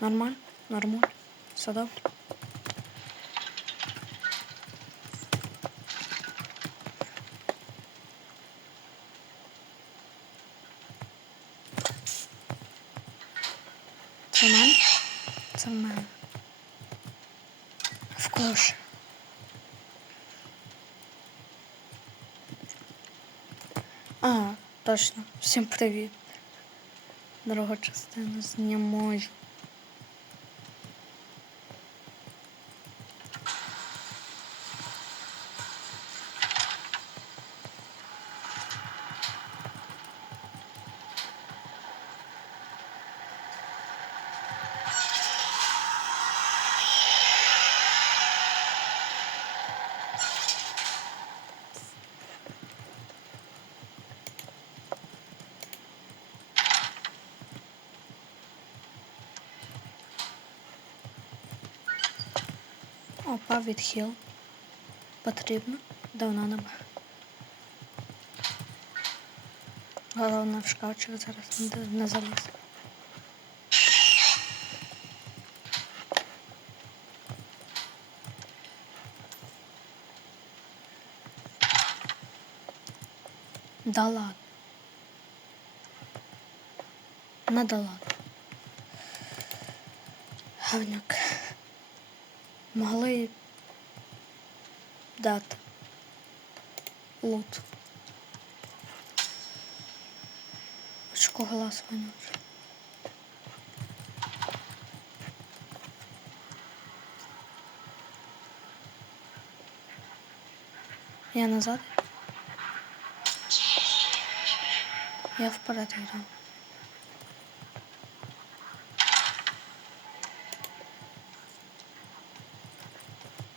Нормально? Нормально. Все добре. Це в мене? Це мене. В кош. А, точно. Всім привіт. Дорога частина з можу. Відхил. Потрібно. Давно нема. Головне в шкафчик зараз не, заліз. Да ладно. Ну ладно. Гавняк. Могли дати лут. Очко глаз вонючий. Я назад. Я вперед йду.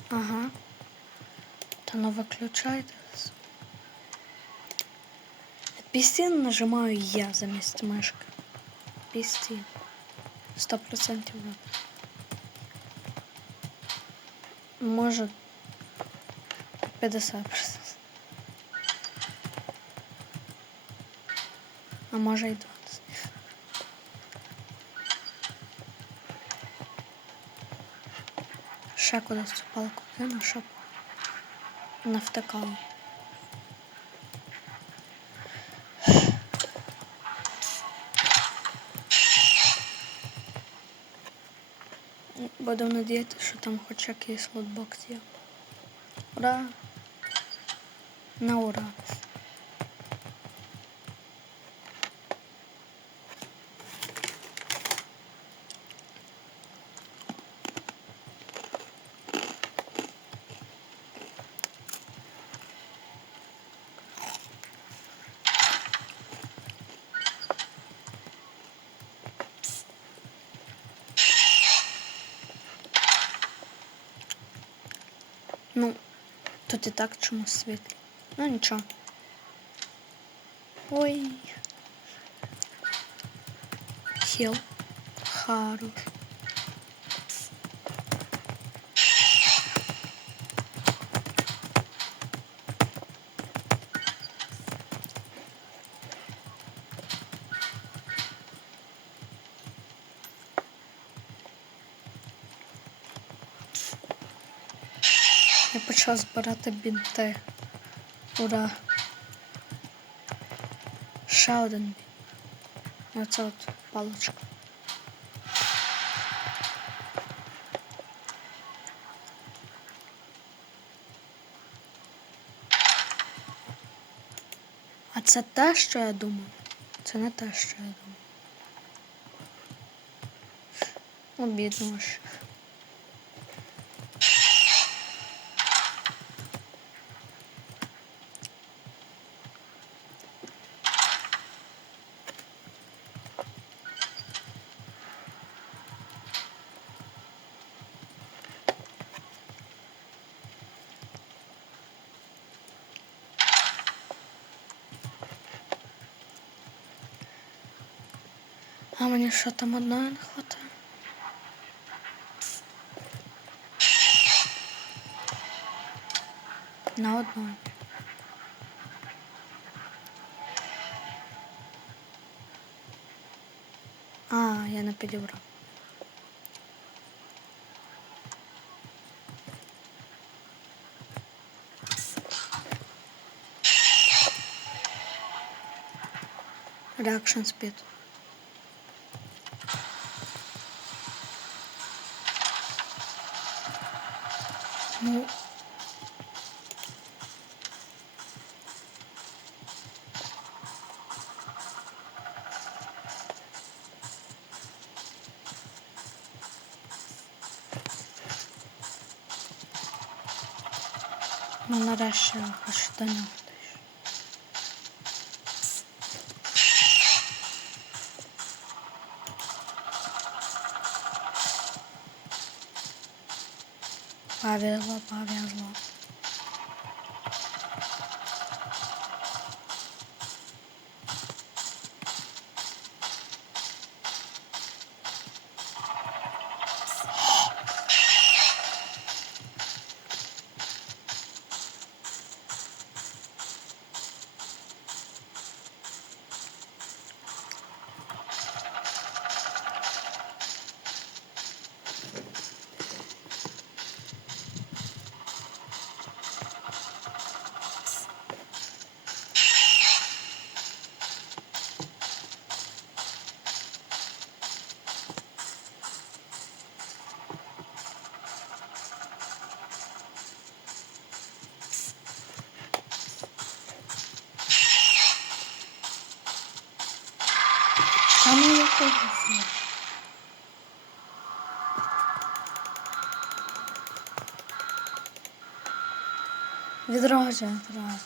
Ага. Та ну виключайтесь. Нажимаю я замість мишки. Процентів вибір. Може 50%. А може і 20. Ще кудись цю палку кину, щоб не втикало. Будемо надіятися, що там хоч якийсь лотбокс є. Ура! На ура! Ну, тут і так чомусь світло. Ну нічого. Ой. Хіл. Хорош. Почав збирати бінти. Ура. Ще один бінт. Оце от паличка. А це те, що я думав? Це не те, що я думав. Обідно ж. А мне что там одна не хватає? На одну. А, я на перебрал. Reaction спит. Ну. Ну, нарешті хоч до Power 过 Відродження треба.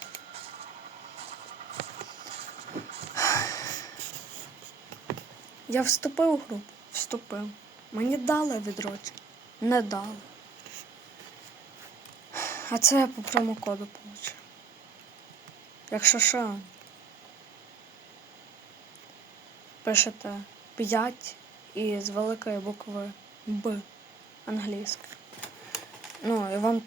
Я вступив у групу. Вступив. Мені дали відродження. Не дали. А це я по промокоду получив. Якщо що, пишете 5 і з великої букви Б англійською. Ну, і вам,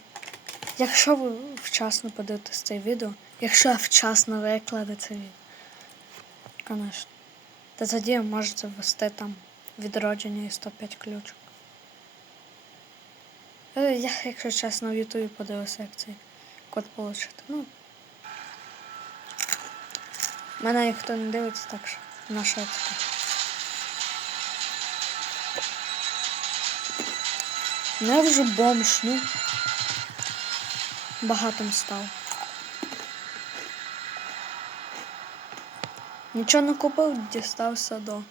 якщо ви вчасно подивитесь це відео, якщо я вчасно викладу це відео, звісно, то тоді можете ввести там відродження і 105 ключок. Е, Я, якщо чесно, в Ютубі подивився, як цей код отримати. Ну, мене ніхто не дивиться, так що на це? Ну, я вже бомж, ну. Багатим став. Нічого не купив, дістався до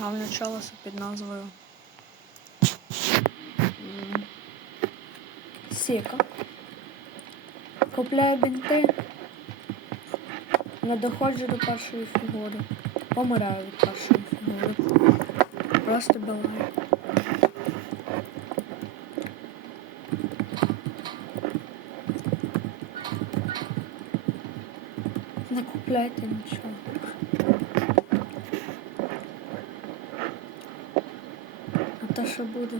гавничалося під назвою Сіка. Купляю бінти, не доходжу до першої фігури. Помираю від першої фігури. Просто балаю. Не купляйте нічого. А то що буде?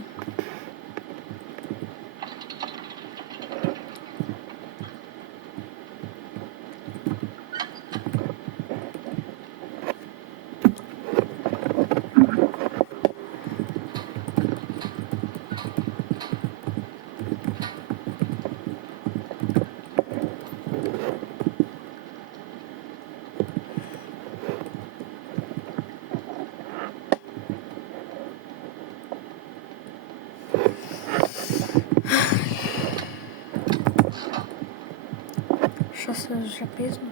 Що це вже пізно?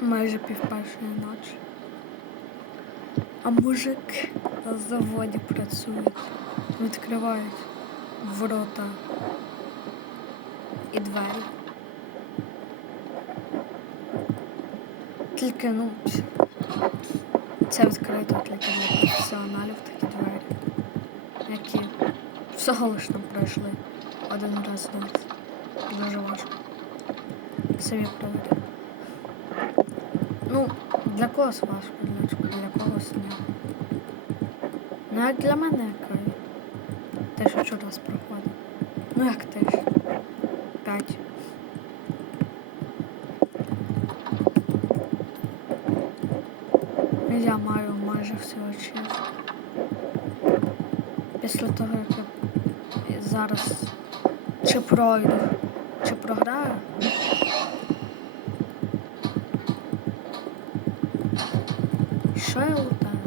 Майже півпершої ночі. А мужик на заводі працює. Відкривають ворота і двері. Тільки, ну, це відкрито тільки для професіоналів такі двері, які всього лиш там пройшли один раз до дуже важко. Самі проведу. Ну, для когось важко, для, когось ні. Ну для мене як те, що щораз проходить. Ну як ти ж? П'ять. Я маю майже всю очівку. Після того, як я зараз чи пройду, чи програю. Що я лутаю?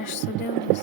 Я ж сюди вліз.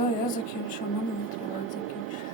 Все, я закінчу, у мене інтернет закінчу.